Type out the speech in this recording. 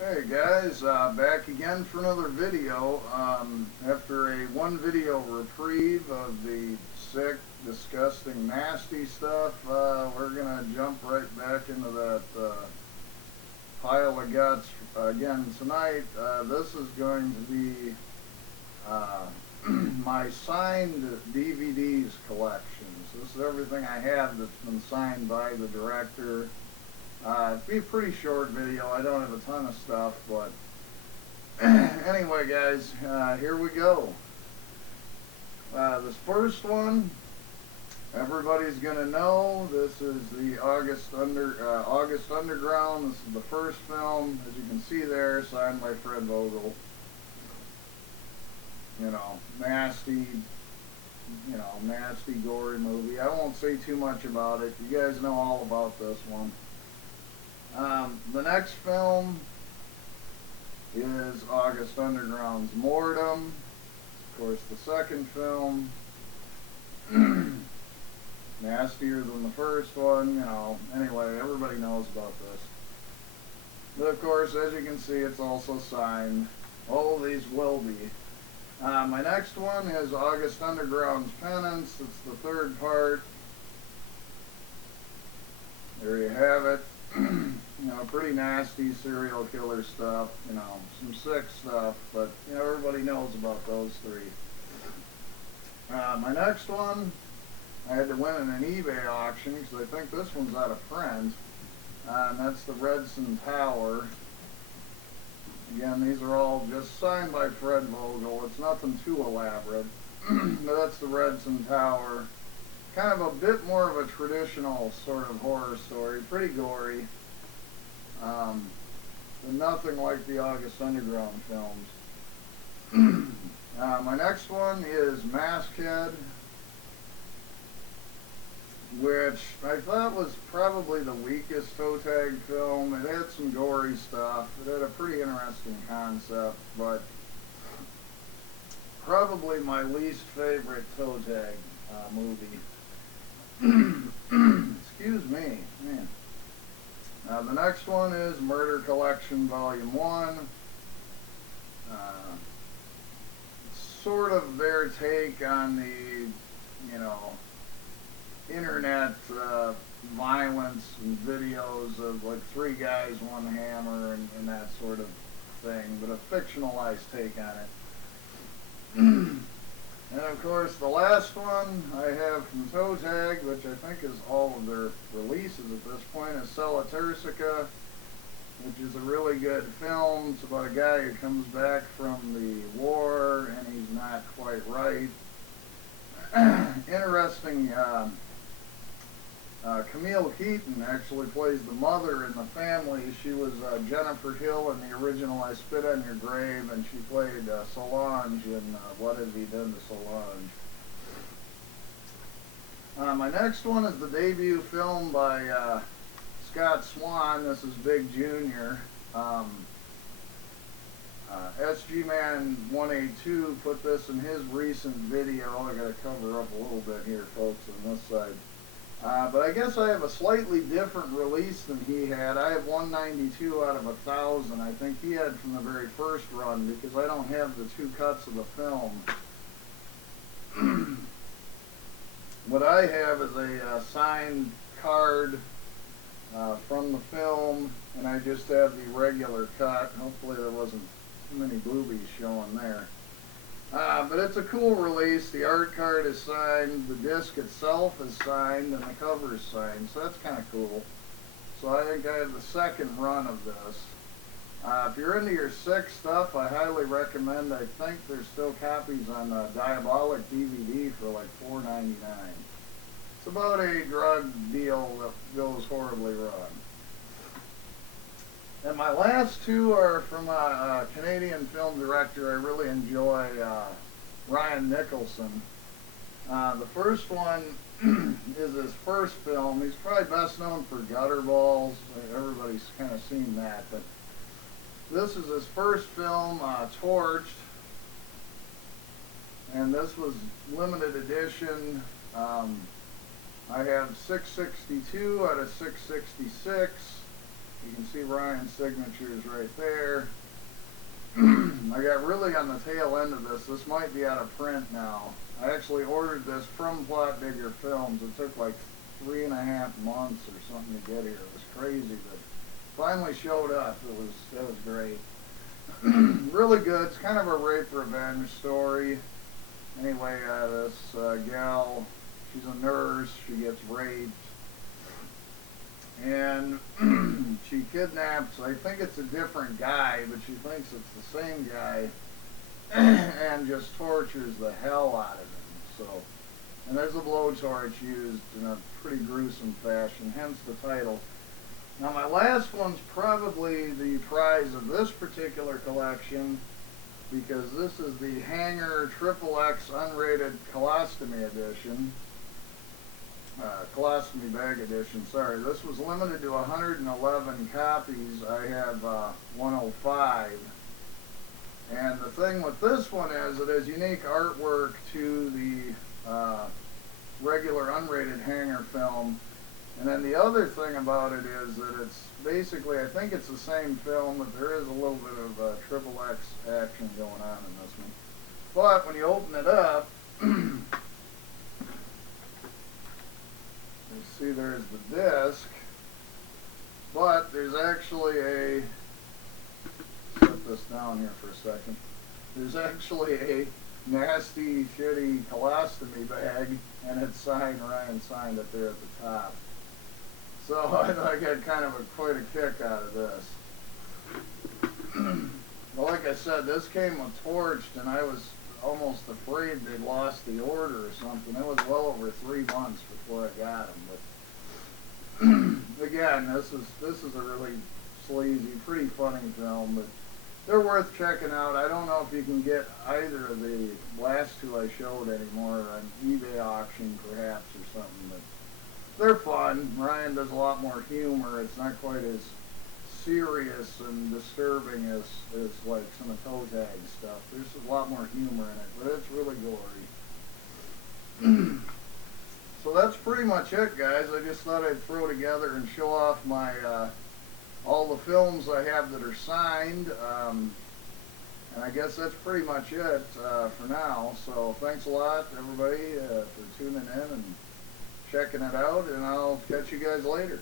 Hey guys, back again for another video. After a one video reprieve of the sick, disgusting, nasty stuff, we're gonna jump right back into that pile of guts again tonight. This is going to be my signed DVDs collections. This is everything I have that's been signed by the director. It'll be a pretty short video. I don't have a ton of stuff, but anyway, guys, here we go. This first one, everybody's gonna know. This is the August Underground. This is the first film, as you can see there, signed by Fred Vogel. You know, nasty, gory movie. I won't say too much about it. You guys know all about this one. The next film is August Underground's Mordum. Of course, the second film, nastier than the first one, you know. Anyway, everybody knows about this. But of course, as you can see, it's also signed. All of these will be. My next one is August Underground's Penance. It's the third part. There you have it. You know, pretty nasty serial killer stuff, you know, some sick stuff, but, you know, everybody knows about those three. My next one, I had to win in an eBay auction, because I think this one's out of print, and that's the Redsin Tower. Again, these are all just signed by Fred Vogel. It's nothing too elaborate, but that's the Redsin Tower. Kind of a bit more of a traditional sort of horror story, pretty gory, but nothing like the August Underground films. My next one is Maskhead, which I thought was probably the weakest toe tag film. It had some gory stuff, it had a pretty interesting concept, but probably my least favorite toe tag movie. Excuse me, man. The next one is Murder Collection Volume 1. Sort of their take on the, you know, internet violence and videos of like three guys, one hammer, and that sort of thing, but a fictionalized take on it. And of course, the last one I have from Toe Tag, which I think is all of their releases at this point, is Sella, Turcica, which is a really good film. It's about a guy who comes back from the war and he's not quite right. Interesting, Camille Keaton actually plays the mother in the family. She was Jennifer Hill in the original I Spit on Your Grave, and she played Solange in What Have You Done to Solange. My next one is the debut film by Scott Swan. This is Big Junior. SG Man 182 put this in his recent video. I gotta cover up a little bit here, folks, on this side. But I guess I have a slightly different release than he had. I have 192 out of 1,000. I think he had from the very first run, because I don't have the two cuts of the film. What I have is a signed card from the film, and I just have the regular cut. Hopefully there wasn't too many boobies showing there. But it's a cool release. The art card is signed, the disc itself is signed, and the cover is signed, so that's kind of cool. So I think I have the second run of this. If you're into your sick stuff, I highly recommend. I think there's still copies on Diabolic DVD for like $4.99. It's about a drug deal that goes horribly wrong. And my last two are from a Canadian film director I really enjoy, Ryan Nicholson. The first one is his first film. He's probably best known for Gutterballs. Everybody's kind of seen that. But this is his first film, Torched. And this was limited edition. I have 662 out of 666. You can see Ryan's signatures right there. I got really on the tail end of this. This might be out of print now. I actually ordered this from Plot Digger Films. It took like 3.5 months or something to get here. It was crazy, but finally showed up. It was great. Really good. It's kind of a rape revenge story. Anyway, this gal, she's a nurse. She gets raped. And she kidnaps, I think it's a different guy, but she thinks it's the same guy, and just tortures the hell out of him. So, and there's a blowtorch used in a pretty gruesome fashion, hence the title. Now my last one's probably the prize of this particular collection, because this is the Hanger XXX Unrated Colostomy Edition. Colostomy Bag Edition, sorry. This was limited to 111 copies. I have 105. And the thing with this one is it has unique artwork to the regular unrated Hanger film. And then the other thing about it is that it's basically, I think it's the same film, but there is a little bit of XXX action going on in this one. But when you open it up, you see there's the disc, but there's actually a, set this down here for a second, there's actually a nasty, shitty colostomy bag, and it's signed, Ryan signed it there at the top. So I got kind of quite a kick out of this. Well, like I said, this came with torched, and I was almost afraid they'd lost the order or something. It was well over 3 months before I got them. But again, this is a really sleazy, pretty funny film, but they're worth checking out. I don't know if you can get either of the last two I showed anymore on eBay auction, perhaps, or something. But they're fun. Ryan does a lot more humor. It's not quite as serious and disturbing as like some of toe tag stuff. There's a lot more humor in it, but it's really gory. So that's pretty much it, guys. I just thought I'd throw together and show off my all the films I have that are signed, and I guess that's pretty much it for now. So thanks a lot, everybody, for tuning in and checking it out, and I'll catch you guys later.